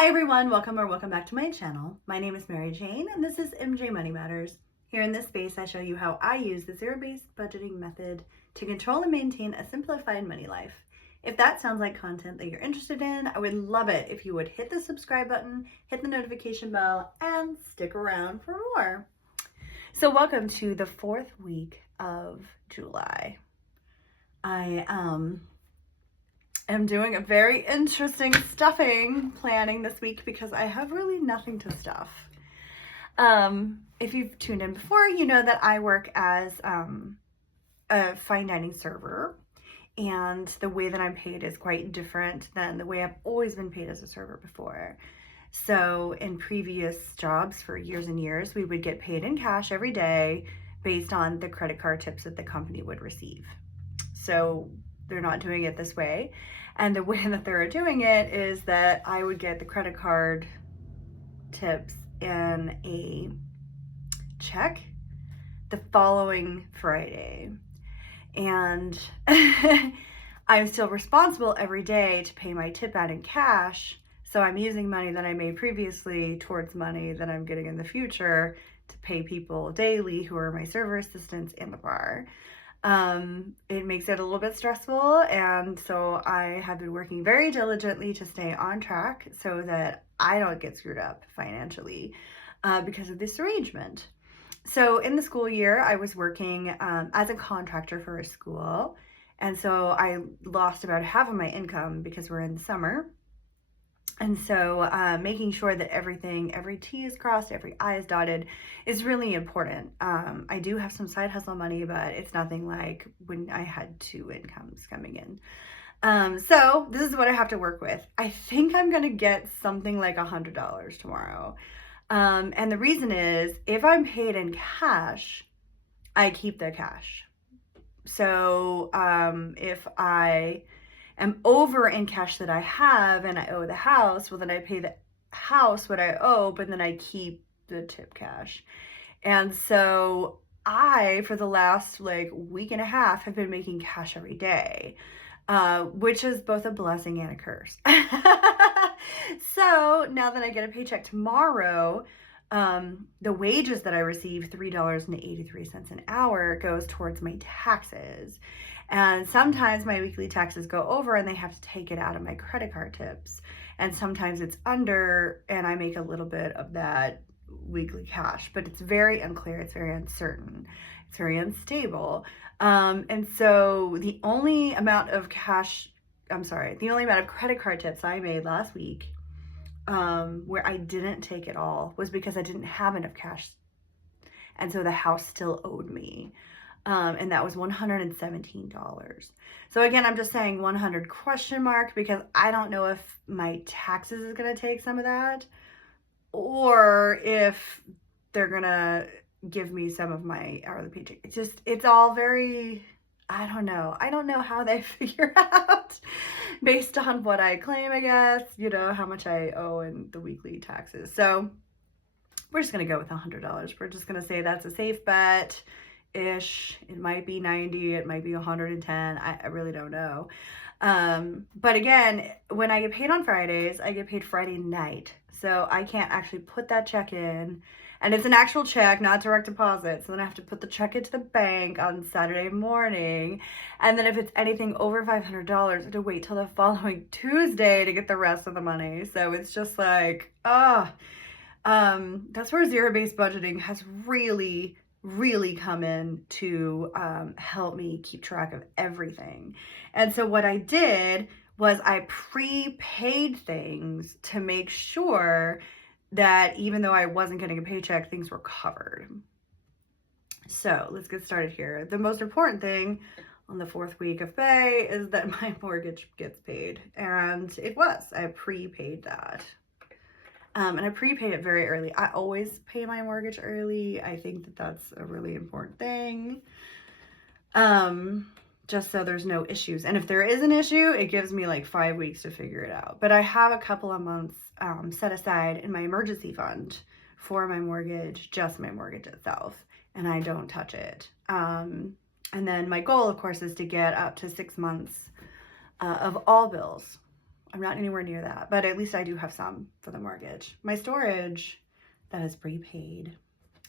Hi everyone, welcome back to my channel. My name is Mary Jane and this is MJ Money Matters. Here in this space I show you how I use the zero-based budgeting method to control and maintain a simplified money life. If that sounds like content that you're interested in, I would love it if you would hit the subscribe button, hit the notification bell, and stick around for more. So welcome to the 4th week of July. I am doing a very interesting stuffing planning this week because I have really nothing to stuff. If you've tuned in before, you know that I work as a fine dining server, and the way that I'm paid is quite different than the way I've always been paid as a server before. So in previous jobs for years and years, we would get paid in cash every day based on the credit card tips that the company would receive. So they're not doing it this way. And the way that they're doing it is that I would get the credit card tips in a check the following Friday. And I'm still responsible every day to pay my tip out in cash. So I'm using money that I made previously towards money that I'm getting in the future to pay people daily who are my server assistants in the bar. It makes it a little bit stressful, and so I have been working very diligently to stay on track so that I don't get screwed up financially because of this arrangement. So in the school year, I was working as a contractor for a school, and so I lost about half of my income because we're in the summer. And so making sure that every T is crossed, every I is dotted is really important. I do have some side hustle money, but it's nothing like when I had 2 incomes coming in. So this is what I have to work with. I think I'm going to get something like $100 tomorrow. And the reason is if I'm paid in cash, I keep the cash. So if I am over in cash that I have and I owe the house, well then I pay the house what I owe, but then I keep the tip cash. And so I, for the last week and a half, have been making cash every day, which is both a blessing and a curse. So now that I get a paycheck tomorrow, the wages that I receive, $3.83 an hour, goes towards my taxes. And sometimes my weekly taxes go over and they have to take it out of my credit card tips. And sometimes it's under and I make a little bit of that weekly cash, but it's very unclear. It's very uncertain. It's very unstable. And so the only amount of credit card tips I made last week, where I didn't take it all, was because I didn't have enough cash. And so the house still owed me. And that was $117. So again, I'm just saying 100 question mark because I don't know if my taxes is going to take some of that or if they're going to give me some of my hourly paycheck. It's all very, I don't know. I don't know how they figure out based on what I claim, I guess, how much I owe in the weekly taxes. So we're just going to go with $100. We're just going to say that's a safe bet. Ish. It might be 90, it might be 110. I really don't know. But again, when I get paid on Fridays, I get paid Friday night. So I can't actually put that check in. And it's an actual check, not direct deposit. So then I have to put the check into the bank on Saturday morning. And then if it's anything over $500, I have to wait till the following Tuesday to get the rest of the money. So it's just like, that's where zero-based budgeting has really come in to help me keep track of everything. And so what I did was I prepaid things to make sure that even though I wasn't getting a paycheck, things were covered. So let's get started here. The most important thing on the 4th week of pay is that my mortgage gets paid. And it was. I prepaid that. And I prepaid it very early. I always pay my mortgage early. I think that that's a really important thing. Just so there's no issues. And if there is an issue, it gives me like 5 weeks to figure it out. But I have a couple of months set aside in my emergency fund for my mortgage, just my mortgage itself. And I don't touch it. And then my goal, of course, is to get up to 6 months of all bills I'm not anywhere near that, but at least I do have some for the mortgage. My storage, that is prepaid.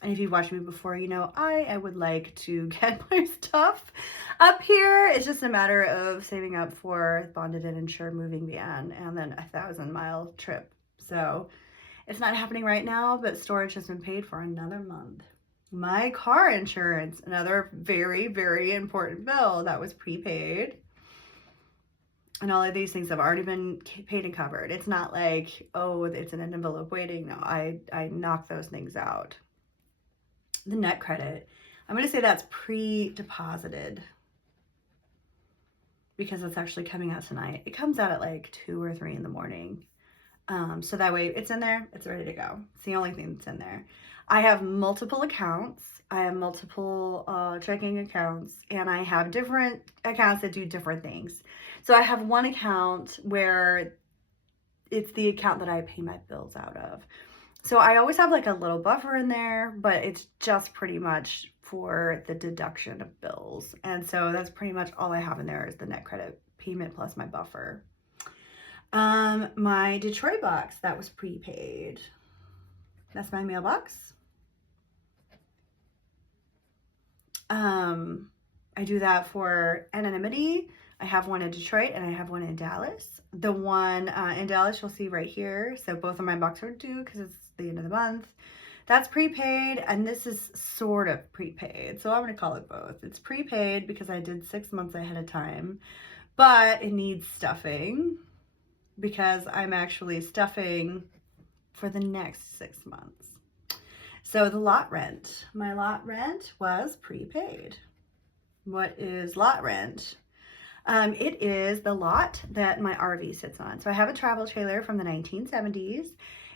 And if you've watched me before, you know, I would like to get my stuff up here. It's just a matter of saving up for bonded and insured moving van and then a 1,000-mile trip. So it's not happening right now, but storage has been paid for another month. My car insurance, another very, very important bill that was prepaid. And all of these things have already been paid and covered. It's not like, oh, it's an envelope waiting. No, I knocked those things out. The net credit, I'm going to say that's pre-deposited because it's actually coming out tonight. It comes out at like 2 or 3 in the morning. So that way it's in there, it's ready to go. It's the only thing that's in there. I have multiple accounts. I have multiple checking accounts, and I have different accounts that do different things. So I have one account where it's the account that I pay my bills out of. So I always have like a little buffer in there, but it's just pretty much for the deduction of bills. And so that's pretty much all I have in there is the net credit payment plus my buffer. My Detroit box, that was prepaid. That's my mailbox. I do that for anonymity. I have one in Detroit and I have one in Dallas. The one in Dallas you'll see right here. So both of my boxes are due because it's the end of the month. That's prepaid, and this is sort of prepaid. So I'm going to call it both. It's prepaid because I did 6 months ahead of time, but it needs stuffing because I'm actually stuffing for the next 6 months. So the lot rent, my lot rent was prepaid. What is lot rent? It is the lot that my RV sits on. So I have a travel trailer from the 1970s,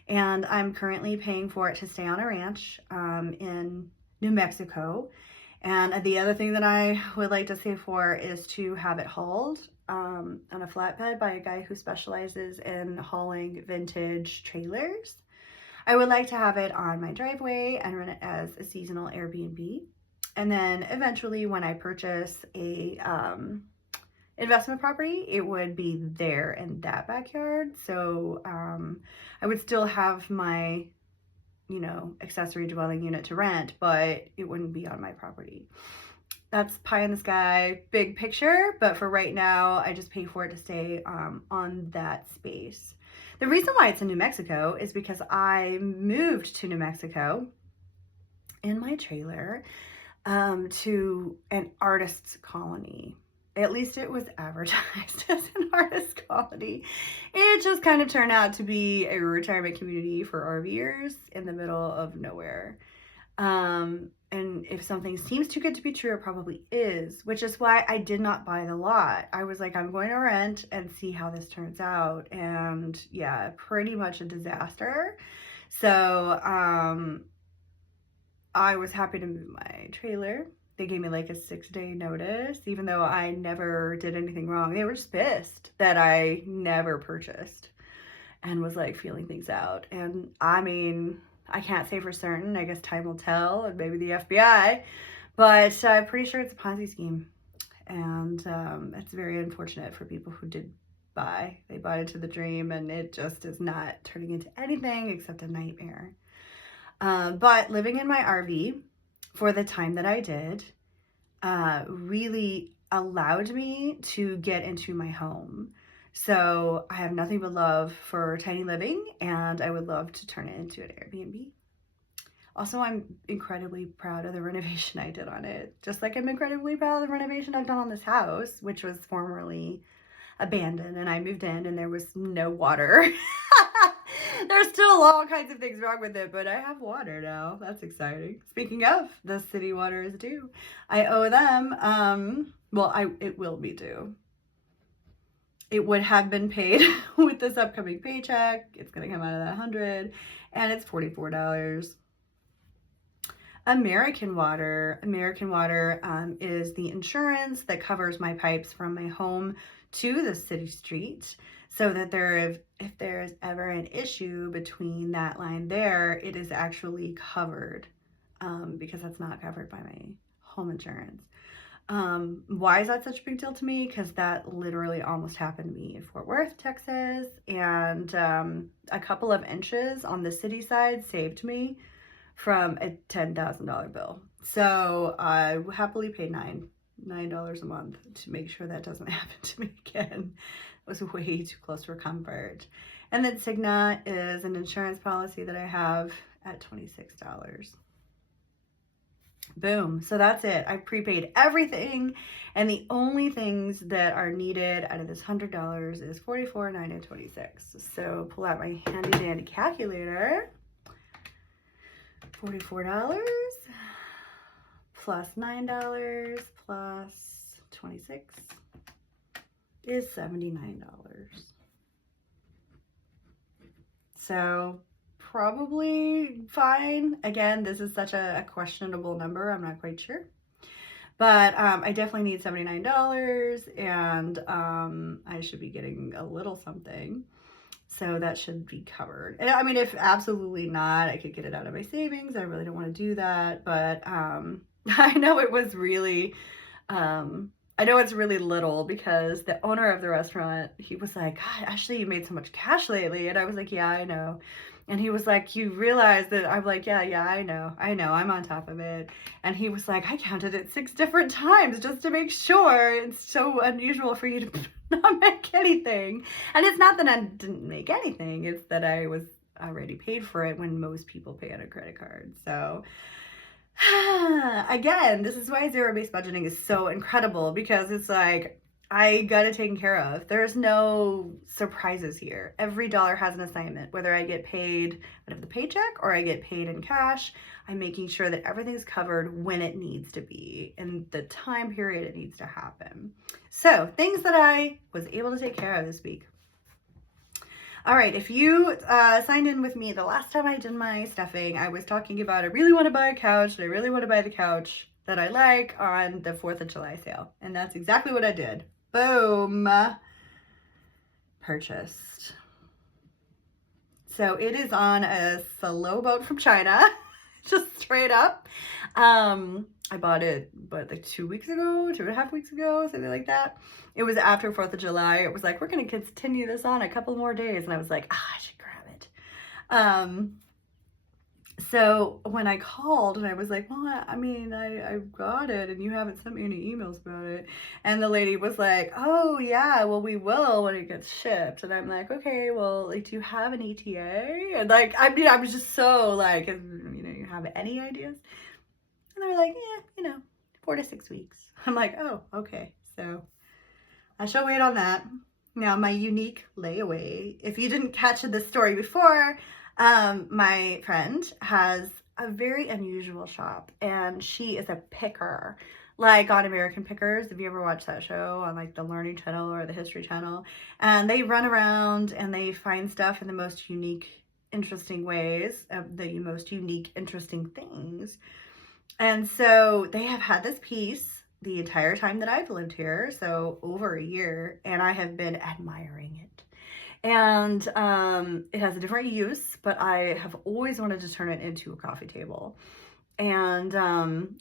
and I'm currently paying for it to stay on a ranch in New Mexico. And the other thing that I would like to save for is to have it hauled on a flatbed by a guy who specializes in hauling vintage trailers. I would like to have it on my driveway and run it as a seasonal Airbnb. And then eventually when I purchase a investment property, it would be there in that backyard. So I would still have my, you know, accessory dwelling unit to rent, but it wouldn't be on my property. That's pie in the sky, big picture, but for right now, I just pay for it to stay on that space. The reason why it's in New Mexico is because I moved to New Mexico in my trailer to an artist's colony. At least it was advertised as an artist colony. It just kind of turned out to be a retirement community for RVers in the middle of nowhere. And if something seems too good to be true, it probably is, which is why I did not buy the lot. I was like, I'm going to rent and see how this turns out. And yeah, pretty much a disaster. So I was happy to move my trailer. They gave me like a 6-day notice, even though I never did anything wrong. They were just pissed that I never purchased and was like feeling things out. And I mean, I can't say for certain. I guess time will tell, and maybe the FBI, but I'm pretty sure it's a Ponzi scheme. And it's very unfortunate for people who did buy. They bought into the dream, and it just is not turning into anything except a nightmare. But living in my RV for the time that I did really allowed me to get into my home. So I have nothing but love for tiny living, and I would love to turn it into an Airbnb. Also, I'm incredibly proud of the renovation I did on it. Just like I'm incredibly proud of the renovation I've done on this house, which was formerly abandoned, and I moved in and there was no water. There's still all kinds of things wrong with it, but I have water now. That's exciting. Speaking of, the city water is due. I owe them, it will be due. It would have been paid with this upcoming paycheck. It's going to come out of that $100, and it's $44. American Water is the insurance that covers my pipes from my home to the city street, so that if there is ever an issue between that line there, it is actually covered, because that's not covered by my home insurance. Why is that such a big deal to me? Because that literally almost happened to me in Fort Worth, Texas, and a couple of inches on the city side saved me from a $10,000 bill. So I happily paid $9 a month to make sure that doesn't happen to me again. It was way too close for comfort. And then Cigna is an insurance policy that I have at $26. Boom. So that's it. I prepaid everything, and the only things that are needed out of this $100 is $44.26. So pull out my handy dandy calculator. $44 plus $9 plus 26 is $79. So probably fine. Again, this is such a questionable number. I'm not quite sure. But I definitely need $79, and I should be getting a little something. So that should be covered. And I mean, if absolutely not, I could get it out of my savings. I really don't want to do that. But I know it was really, I know it's really little, because the owner of the restaurant, he was like, God, Ashley, you made so much cash lately. And I was like, yeah, I know. And he was like, you realize that? I'm like, yeah, I know, I'm on top of it. And he was like, I counted it 6 different times just to make sure. It's so unusual for you to not make anything. And it's not that I didn't make anything, it's that I was already paid for it when most people pay on a credit card. So again, this is why zero-based budgeting is so incredible, because it's like, I got it taken care of. There's no surprises here. Every dollar has an assignment. Whether I get paid out of the paycheck or I get paid in cash, I'm making sure that everything's covered when it needs to be and the time period it needs to happen. So things that I was able to take care of this week. All right, if you signed in with me the last time I did my stuffing, I was talking about I really want to buy a couch, and I really want to buy the couch that I like on the 4th of July sale. And that's exactly what I did. Boom. Purchased. So it is on a slow boat from China, just straight up. I bought it, like 2 weeks ago, 2.5 weeks ago, something like that. It was after 4th of July. It was like, we're going to continue this on a couple more days. And I was like, I should grab it. So when I called and I was like, well, I mean, I got it and you haven't sent me any emails about it. And the lady was like, oh yeah, well, we will when it gets shipped. And I'm like, okay, well, like, do you have an ETA? And like, I mean, I was just so like, you have any ideas? And they were like, yeah, 4 to 6 weeks. I'm like, oh, okay. So I shall wait on that. Now, my unique layaway, if you didn't catch this story before, my friend has a very unusual shop, and she is a picker, like on American Pickers. If you ever watched that show on like the Learning Channel or the History Channel, and they run around and they find stuff in the most unique, interesting ways, the most unique, interesting things. And so they have had this piece the entire time that I've lived here, so over a year, and I have been admiring it. And it has a different use, but I have always wanted to turn it into a coffee table. And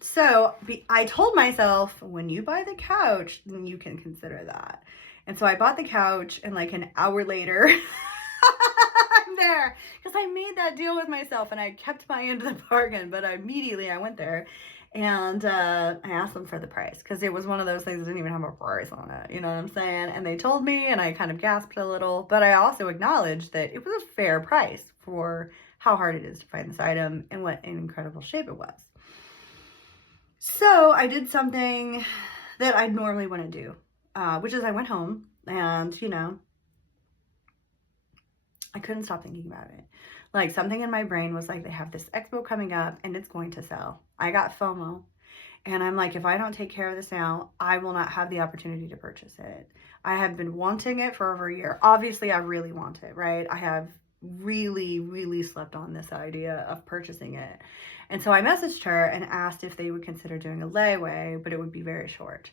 so I told myself, when you buy the couch, then you can consider that. And so I bought the couch, and like an hour later, I'm there. Because I made that deal with myself, and I kept my end of the bargain, but immediately I went there. And I asked them for the price, because it was one of those things that didn't even have a price on it. You know what I'm saying? And they told me, and I kind of gasped a little. But I also acknowledged that it was a fair price for how hard it is to find this item and what an incredible shape it was. So I did something that I normally wouldn't do, which is I went home and, I couldn't stop thinking about it. Like, something in my brain was like, they have this expo coming up and it's going to sell. I got FOMO. And I'm like, if I don't take care of this now, I will not have the opportunity to purchase it. I have been wanting it for over a year. Obviously, I really want it, right? I have really, really slept on this idea of purchasing it. And so I messaged her and asked if they would consider doing a layaway, but it would be very short.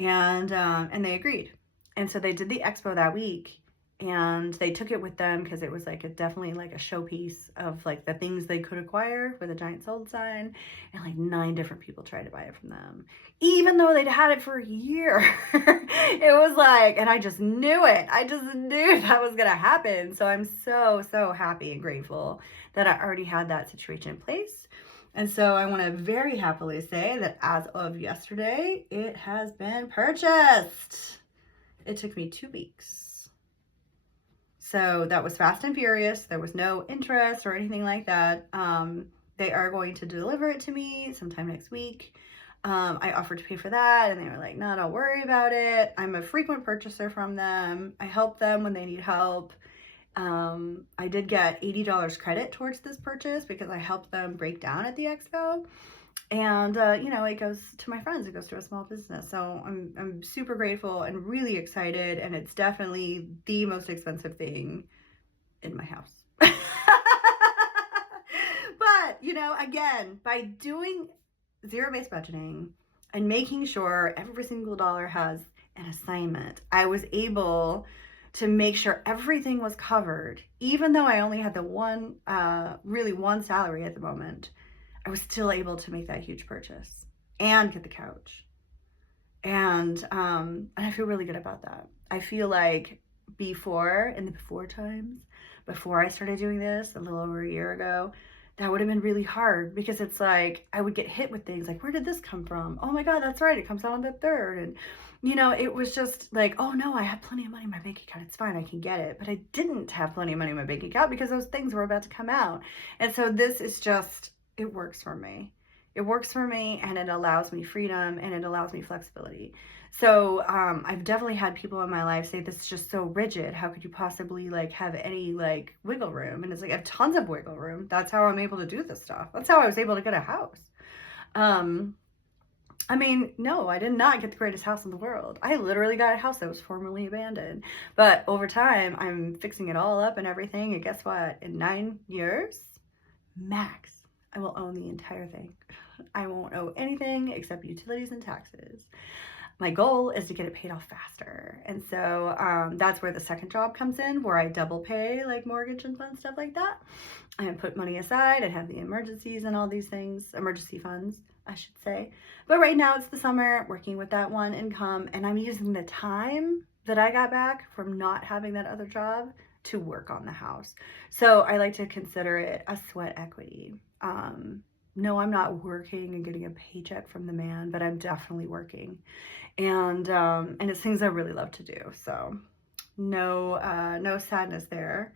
And they agreed. And so they did the expo that week. and they took it with them because it was like definitely like a showpiece of like the things they could acquire with a giant sold sign, and like 9 different people tried to buy it from them, even though they'd had it for a year. It was like, and I just knew it. I just knew that was gonna happen. So I'm so happy and grateful that I already had that situation in place. And so I want to very happily say that as of yesterday, it has been purchased. It took me 2 weeks. So that was fast and furious. There was no interest or anything like that. They are going to deliver it to me sometime next week. I offered to pay for that, and they were like, no, don't worry about it. I'm a frequent purchaser from them. I help them when they need help. I did get $80 credit towards this purchase because I helped them break down at the expo. And, it goes to my friends, it goes to a small business. So I'm super grateful and really excited. And it's definitely the most expensive thing in my house. But, again, by doing zero-based budgeting and making sure every single dollar has an assignment, I was able to make sure everything was covered. Even though I only had the one salary at the moment, I was still able to make that huge purchase and get the couch. And I feel really good about that. I feel like in the before times, before I started doing this a little over a year ago, that would have been really hard, because it's like I would get hit with things like, where did this come from? Oh my God, that's right, it comes out on the 3rd. And it was just like, oh no, I have plenty of money in my bank account, it's fine, I can get it. But I didn't have plenty of money in my bank account because those things were about to come out. And so this is just, it works for me. It works for me, and it allows me freedom, and it allows me flexibility. So I've definitely had people in my life say, this is just so rigid. How could you possibly have any wiggle room? And it's like, I have tons of wiggle room. That's how I'm able to do this stuff. That's how I was able to get a house. No, I did not get the greatest house in the world. I literally got a house that was formerly abandoned. But over time, I'm fixing it all up and everything. And guess what? In 9 years, max, I will own the entire thing. I won't owe anything except utilities and taxes. My goal is to get it paid off faster. And so that's where the second job comes in, where I double pay mortgage and fun stuff like that. And put money aside and have the emergencies and all these things, emergency funds, I should say. But right now it's the summer, working with that one income, and I'm using the time that I got back from not having that other job to work on the house. So I like to consider it a sweat equity. No, I'm not working and getting a paycheck from the man, but I'm definitely working. And it's things I really love to do. So no sadness there.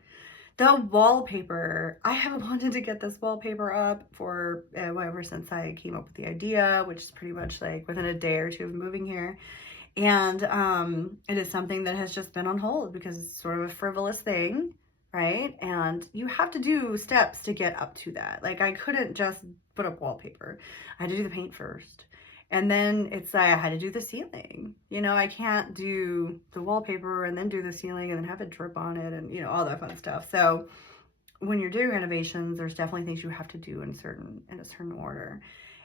The wallpaper, I have wanted to get this wallpaper up for ever since I came up with the idea, which is pretty much within a day or two of moving here. And it is something that has just been on hold because it's sort of a frivolous thing, right? And you have to do steps to get up to that. I couldn't just put up wallpaper. I had to do the paint first. And then it's I had to do the ceiling. I can't do the wallpaper and then do the ceiling and then have it drip on it and, all that fun stuff. So when you're doing renovations, there's definitely things you have to do in a certain order.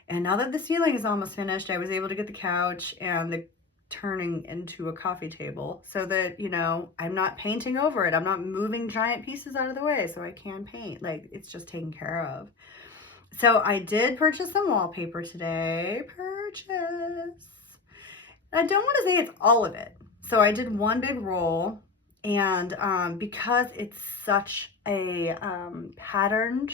And now that the ceiling is almost finished, I was able to get the couch and the turning into a coffee table so that, I'm not painting over it. I'm not moving giant pieces out of the way so I can paint. It's just taken care of. So I did purchase some wallpaper today. I don't want to say it's all of it. So I did one big roll, and because it's such a patterned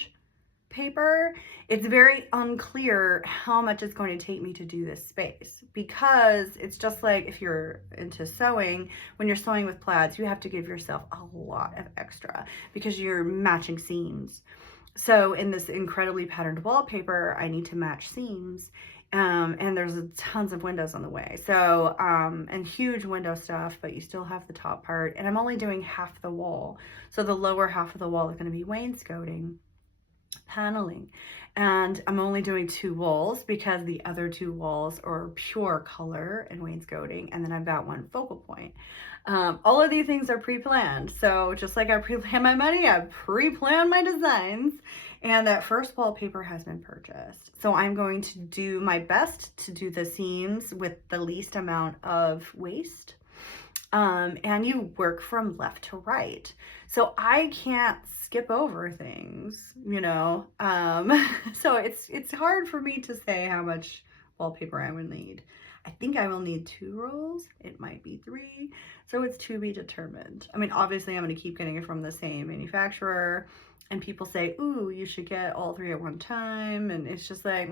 paper, it's very unclear how much it's going to take me to do this space, because it's just like if you're into sewing, when you're sewing with plaids, you have to give yourself a lot of extra because you're matching seams. So in this incredibly patterned wallpaper, I need to match seams, and there's tons of windows on the way. So, and huge window stuff, but you still have the top part, and I'm only doing half the wall. So the lower half of the wall is going to be wainscoting, paneling, and I'm only doing 2 walls because the other 2 walls are pure color and wainscoting, and then I've got 1 focal point. All of these things are pre-planned. So just like I pre-plan my money, I pre-plan my designs, and that first wallpaper has been purchased. So I'm going to do my best to do the seams with the least amount of waste. And you work from left to right. So I can't skip over things, you know. So it's hard for me to say how much wallpaper I would need. I think I will need 2 rolls. It might be 3. So it's to be determined. I mean, obviously I'm going to keep getting it from the same manufacturer. And people say, ooh, you should get all 3 at one time. And it's just like,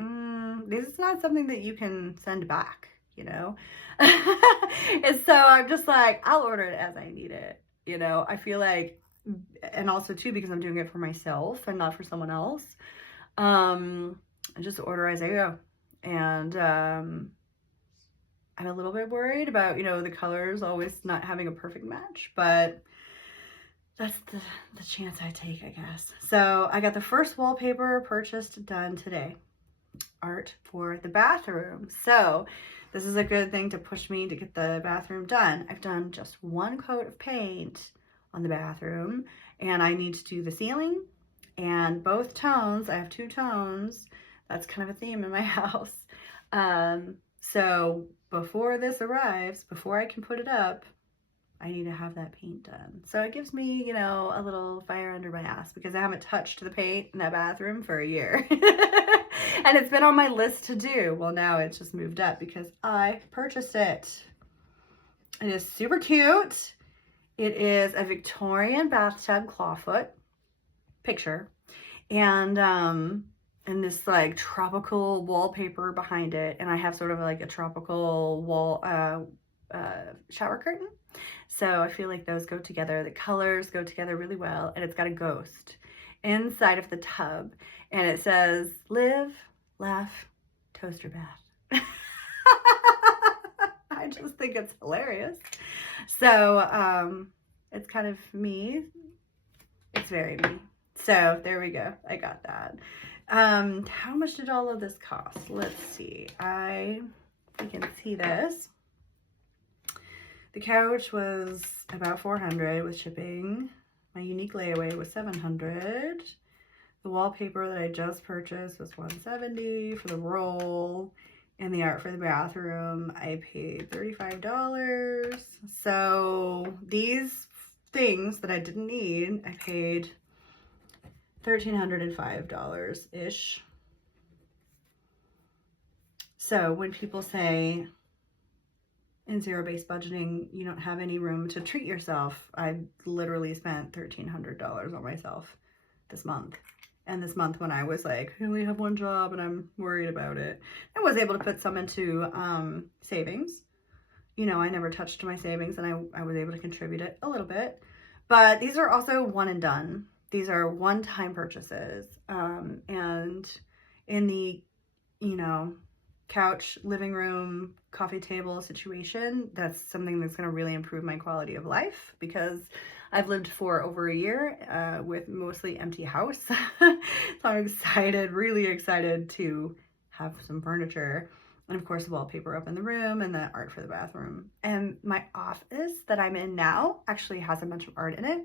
this is not something that you can send back, you know? And so I'm just like, I'll order it as I need it. You know, I feel like, and also too, because I'm doing it for myself and not for someone else, I just order as I go. And I'm a little bit worried about, you know, the colors always not having a perfect match, but that's the chance I take, I guess. So I got the first wallpaper purchased done today. Art for the bathroom. So this is a good thing to push me to get the bathroom done. I've done just 1 coat of paint on the bathroom, and I need to do the ceiling and both tones. I have 2 tones. That's kind of a theme in my house. So before this arrives, before I can put it up, I need to have that paint done. So it gives me, you know, a little fire under my ass because I haven't touched the paint in that bathroom for a year. And it's been on my list to do. Well, now it's just moved up because I purchased it. It is super cute. It is a Victorian bathtub clawfoot picture. And this like tropical wallpaper behind it. And I have sort of like a tropical wall shower curtain. So I feel like those go together. The colors go together really well. And it's got a ghost inside of the tub. And it says, live, laugh, toaster bath. I just think it's hilarious. So it's kind of me. It's very me. So there we go. I got that. How much did all of this cost? Let's see. You can see this. The couch was about $400 with shipping. My unique layaway was $700. The wallpaper that I just purchased was $170 for the roll. And the art for the bathroom, I paid $35. So these things that I didn't need, I paid $1,305-ish. So when people say in zero-based budgeting, you don't have any room to treat yourself, I literally spent $1,300 on myself this month. And this month when I was like, I only have 1 job and I'm worried about it, I was able to put some into savings. You know, I never touched my savings and I was able to contribute it a little bit. But these are also one and done. These are one-time purchases. And in the, you know, couch, living room, coffee table situation, that's something that's going to really improve my quality of life because I've lived for over a year with mostly empty house. So I'm excited, really excited to have some furniture and of course the wallpaper up in the room and the art for the bathroom. And my office that I'm in now actually has a bunch of art in it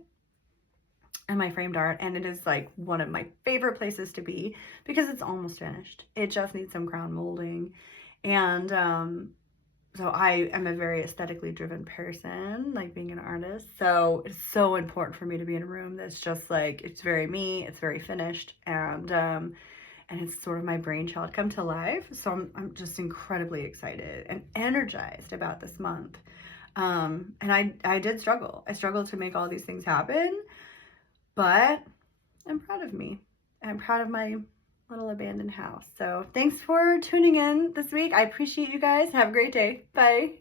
and my framed art, and it is like one of my favorite places to be because it's almost finished. It just needs some crown molding. And so I am a very aesthetically driven person, like being an artist. So it's so important for me to be in a room that's just like, it's very me, it's very finished, and it's sort of my brainchild come to life. So I'm just incredibly excited and energized about this month. And I did struggle. I struggled to make all these things happen, but I'm proud of me. I'm proud of my little abandoned house. So thanks for tuning in this week. I appreciate you guys. Have a great day. Bye.